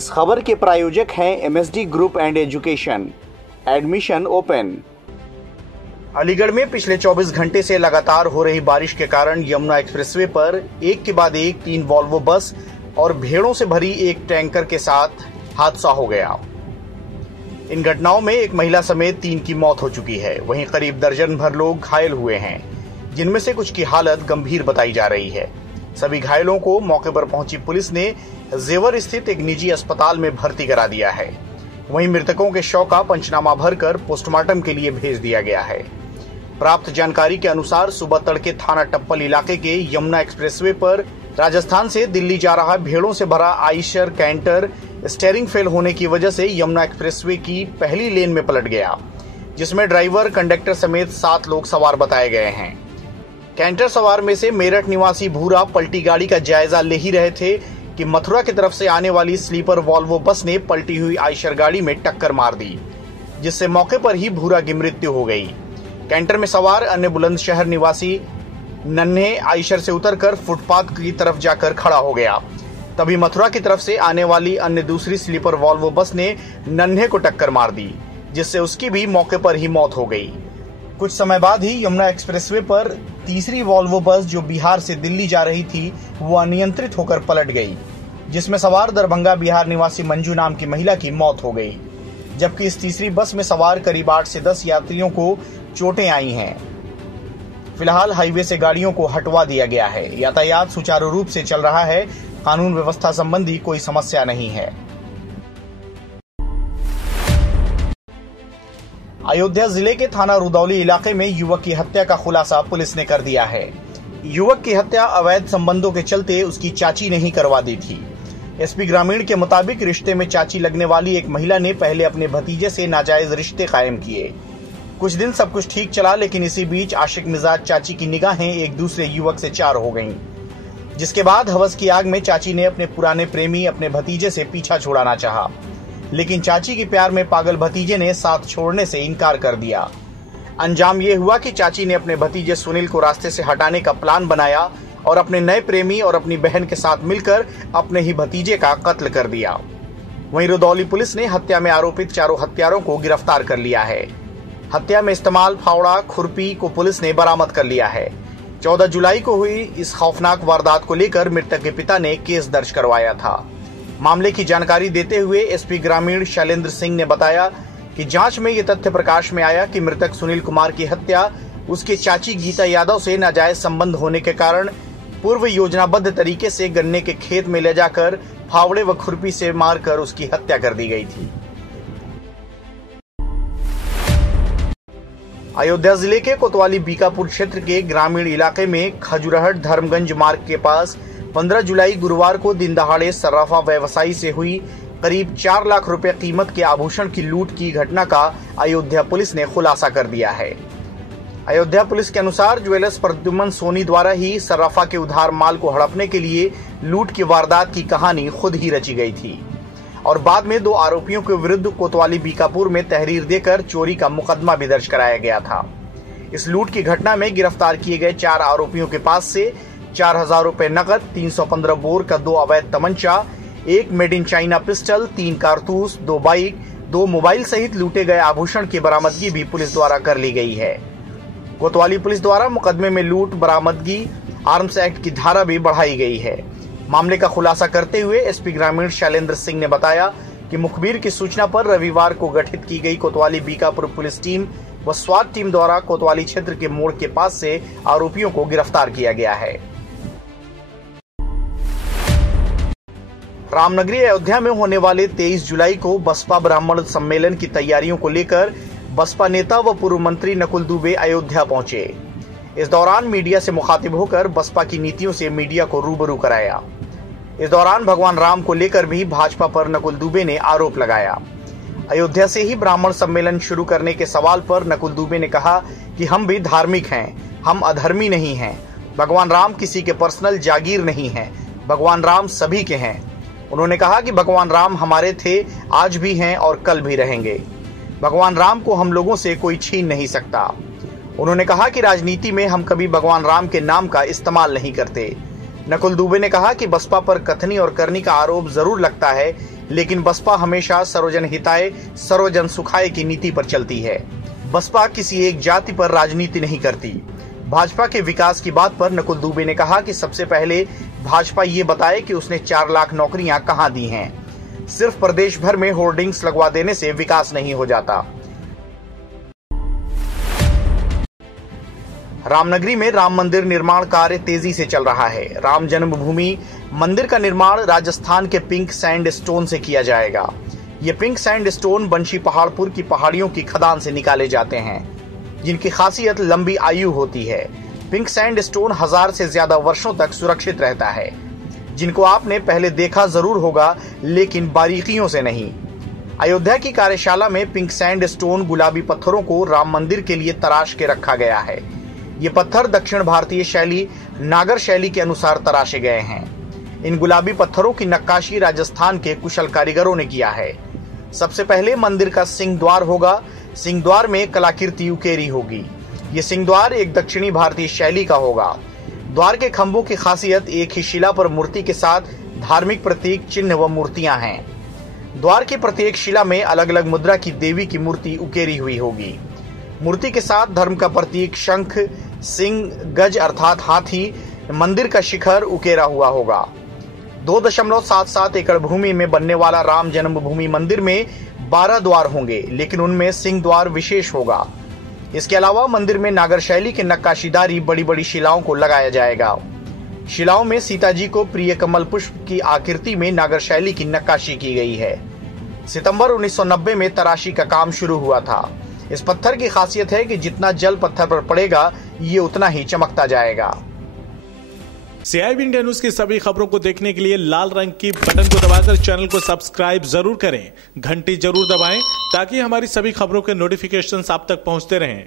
इस खबर के प्रायोजक हैं MSD group and education. Admission open. Aligarh में पिछले 24 घंटे से लगातार हो रही बारिश के कारण यमुना एक्सप्रेसवे पर एक के बाद एक 3 वॉल्वो बस और भेड़ों से भरी एक टैंकर के साथ हादसा हो गया। इन घटनाओं में एक महिला समेत 3 की मौत हो चुकी है। वहीं करीब दर्जन भर लोग घायल हुए हैं, जिनमें से कुछ की हालत गंभीर बताई जा रही है। सभी घायलों को मौके पर पहुंची पुलिस ने जेवर स्थित एक निजी अस्पताल में भर्ती करा दिया है। वहीं मृतकों के शव का पंचनामा भरकर पोस्टमार्टम के लिए भेज दिया गया है। प्राप्त जानकारी के अनुसार सुबह तड़के थाना टप्पल इलाके के यमुना एक्सप्रेसवे पर राजस्थान से दिल्ली जा रहा भेड़ों से भरा आइशर कैंटर स्टीयरिंग फेल होने की वजह से यमुना एक्सप्रेसवे की पहली लेन में पलट गया, जिसमें ड्राइवर कंडक्टर समेत 7 लोग सवार बताए गए हैं। कैंटर सवार में से मेरठ निवासी भूरा पलटी गाड़ी का जायजा ले ही रहे थे कि मथुरा की तरफ से आने वाली स्लीपर वॉल्वो बस ने पलटी हुई आइशर गाड़ी में टक्कर मार दी, जिससे मौके पर ही भूरा की मृत्यु हो गई। कैंटर में सवार अन्य बुलंदशहर निवासी नन्हे आइशर से उतरकर फुटपाथ की तरफ जाकर खड़ा हो गया। तभी मथुरा की तरफ से आने वाली अन्य दूसरी स्लीपर वॉल्वो बस ने नन्हे को टक्कर मार दी, जिससे उसकी भी मौके पर ही मौत हो गई। कुछ समय बाद ही यमुना एक्सप्रेसवे पर तीसरी वॉल्वो बस जो बिहार से दिल्ली जा रही थी वो अनियंत्रित होकर पलट गई, जिसमें सवार दरभंगा बिहार निवासी मंजू नाम की महिला की मौत हो गई, जबकि इस तीसरी बस में सवार करीब 8 से 10 यात्रियों को चोटें आई हैं। फिलहाल हाईवे से गाड़ियों को हटवा दिया गया है। यातायात सुचारू रूप से चल रहा है। कानून व्यवस्था संबंधी कोई समस्या नहीं है। अयोध्या जिले के थाना रुदौली इलाके में युवक की हत्या का खुलासा पुलिस ने कर दिया है। युवक की हत्या अवैध संबंधों के चलते उसकी चाची ने ही करवा दी थी। एसपी ग्रामीण के मुताबिक रिश्ते में चाची लगने वाली एक महिला ने पहले अपने भतीजे से नाजायज रिश्ते कायम किए। कुछ दिन सब कुछ ठीक चला, लेकिन इसी बीच आशिक मिजाज चाची की निगाहें एक दूसरे युवक से चार हो गईं, जिसके बाद हवस की आग में चाची ने अपने पुराने प्रेमी अपने भतीजे से पीछा छुड़ाना चाहा, लेकिन चाची के प्यार में पागल भतीजे ने साथ छोड़ने से इनकार कर दिया। अंजाम ये हुआ कि चाची ने अपने भतीजे सुनील को रास्ते से हटाने का प्लान बनाया और अपने नए प्रेमी और अपनी बहन के साथ मिलकर अपने ही भतीजे का कत्ल कर दिया। वहीं रुदौली पुलिस ने हत्या में आरोपित चारों हत्यारों को गिरफ्तार कर लिया है। हत्या में इस्तेमाल फावड़ा खुरपी को पुलिस ने बरामद कर लिया है। 14 जुलाई को हुई इस खौफनाक वारदात को लेकर मृतक के पिता ने केस दर्ज करवाया था। मामले की जानकारी देते हुए एसपी ग्रामीण शैलेंद्र सिंह ने बताया कि जांच में ये तथ्य प्रकाश में आया कि मृतक सुनील कुमार की हत्या उसके चाची गीता यादव से नाजायज संबंध होने के कारण पूर्व योजनाबद्ध तरीके से गन्ने के खेत में ले जाकर फावड़े व खुरपी से मारकर उसकी हत्या कर दी गई थी। अयोध्या जिले के कोतवाली बीकापुर क्षेत्र के ग्रामीण इलाके में खजुराहट धर्मगंज मार्ग के पास 15 जुलाई गुरुवार को दिन दहाड़े सर्राफा व्यवसायी से हुई करीब 4 लाख रुपए कीमत के आभूषण की लूट की घटना का अयोध्या पुलिस ने खुलासा कर दिया है। अयोध्या पुलिस के अनुसार ज्वेलर्स प्रद्युमन सोनी द्वारा ही सर्राफा के उधार माल को हड़पने के लिए लूट की वारदात की कहानी खुद ही रची गई थी और बाद में 2 आरोपियों के विरुद्ध कोतवाली बीकापुर में तहरीर देकर चोरी का मुकदमा भी दर्ज कराया गया था। इस लूट की घटना में गिरफ्तार किए गए 4 आरोपियों के पास से 4,000 रुपए नकद, 315 बोर का 2 अवैध तमंचा, 1 मेड इन चाइना पिस्टल, 3 कारतूस, 2 बाइक, 2 मोबाइल सहित लूटे गए आभूषण की बरामदगी भी पुलिस द्वारा कर ली गई है। कोतवाली पुलिस द्वारा मुकदमे में लूट बरामदगी आर्म्स एक्ट की धारा भी बढ़ाई गई है। मामले का खुलासा करते हुए एसपी ग्रामीण शैलेंद्र सिंह ने बताया कि मुखबिर की सूचना पर रविवार को गठित की गई कोतवाली बीकापुर पुलिस टीम व स्वाट टीम द्वारा कोतवाली क्षेत्र के मोड़ के पास से आरोपियों को गिरफ्तार किया गया है। रामनगरी अयोध्या में होने वाले 23 जुलाई को बसपा ब्राह्मण सम्मेलन की तैयारियों को लेकर बसपा नेता व पूर्व मंत्री नकुल दुबे अयोध्या पहुंचे। इस दौरान मीडिया से मुखातिब होकर बसपा की नीतियों से मीडिया को रूबरू कराया। इस दौरान भगवान राम को लेकर भी भाजपा पर नकुल दुबे ने आरोप लगाया। अयोध्या से ही ब्राह्मण सम्मेलन शुरू करने के सवाल पर नकुल दुबे ने कहा कि हम भी धार्मिक हैं, हम अधर्मी नहीं हैं। भगवान राम किसी के पर्सनल जागीर नहीं हैं, भगवान राम सभी के हैं। उन्होंने कहा कि भगवान राम हमारे थे, आज भी हैं और कल भी रहेंगे। भगवान राम को हम लोगों से कोई छीन नहीं सकता। उन्होंने कहा कि राजनीति में हम कभी भगवान राम के नाम का इस्तेमाल नहीं करते, नकुल दुबे ने कहा कि बसपा पर कथनी और करनी का आरोप जरूर लगता है, लेकिन बसपा हमेशा सर्वजन हिताय सर्वजन सुखाय की नीति पर चलती है। बसपा किसी एक जाति पर राजनीति नहीं करती। भाजपा के विकास की बात पर नकुल दुबे ने कहा कि सबसे पहले भाजपा ये बताए कि उसने 4 लाख नौकरियां कहां दी हैं। सिर्फ प्रदेश भर में होर्डिंग्स लगवा देने से विकास नहीं हो जाता। रामनगरी में राम मंदिर निर्माण कार्य तेजी से चल रहा है। राम जन्मभूमि मंदिर का निर्माण राजस्थान के पिंक सैंड स्टोन से किया जाएगा। ये पिंक सैंड स्टोन बंशी पहाड़पुर की पहाड़ियों की खदान से निकाले जाते हैं, जिनकी खासियत लंबी आयु होती है। पिंक सैंड स्टोन 1000 से ज्यादा वर्षों तक सुरक्षित रहता है, जिनको आपने पहले देखा जरूर होगा, लेकिन बारीकियों से नहीं। अयोध्या की कार्यशाला में पिंक सैंड स्टोन गुलाबी पत्थरों को राम मंदिर के लिए तराश के रखा गया है। ये पत्थर दक्षिण भारतीय शैली नागर शैली के अनुसार तराशे गए हैं। इन गुलाबी पत्थरों की नक्काशी राजस्थान के कुशल कारीगरों ने किया है। सबसे पहले मंदिर का सिंह द्वार होगा। सिंह द्वार में कलाकृति उकेरी होगी। ये सिंह द्वार एक दक्षिणी भारतीय शैली का होगा। द्वार के खंभों की खासियत एक ही शिला पर मूर्ति के साथ धार्मिक प्रतीक, चिन्ह व मूर्तियां हैं। द्वार की प्रत्येक शिला में अलग अलग मुद्रा की देवी की मूर्ति उकेरी हुई होगी। मूर्ति के साथ धर्म का प्रतीक शंख, सिंह, गज अर्थात हाथी, मंदिर का शिखर उकेरा हुआ होगा। 2.77 एकड़ भूमि में बनने वाला राम जन्मभूमि मंदिर में 12 द्वार होंगे, लेकिन उनमें सिंह द्वार विशेष होगा। इसके अलावा मंदिर में नागर शैली की नक्काशीदारी बड़ी बड़ी शिलाओं को लगाया जाएगा। शिलाओं में सीता जी को प्रिय कमल पुष्प की आकृति में नागर शैली की नक्काशी की गई है। सितंबर 1990 में तराशी का काम शुरू हुआ था। इस पत्थर की खासियत है कि जितना जल पत्थर पर पड़ेगा, ये उतना ही चमकता जाएगा। CIB इंडिया न्यूज की सभी खबरों को देखने के लिए लाल रंग की बटन को दबाकर चैनल को सब्सक्राइब जरूर करें। घंटी जरूर दबाएं ताकि हमारी सभी खबरों के नोटिफिकेशंस आप तक पहुंचते रहें।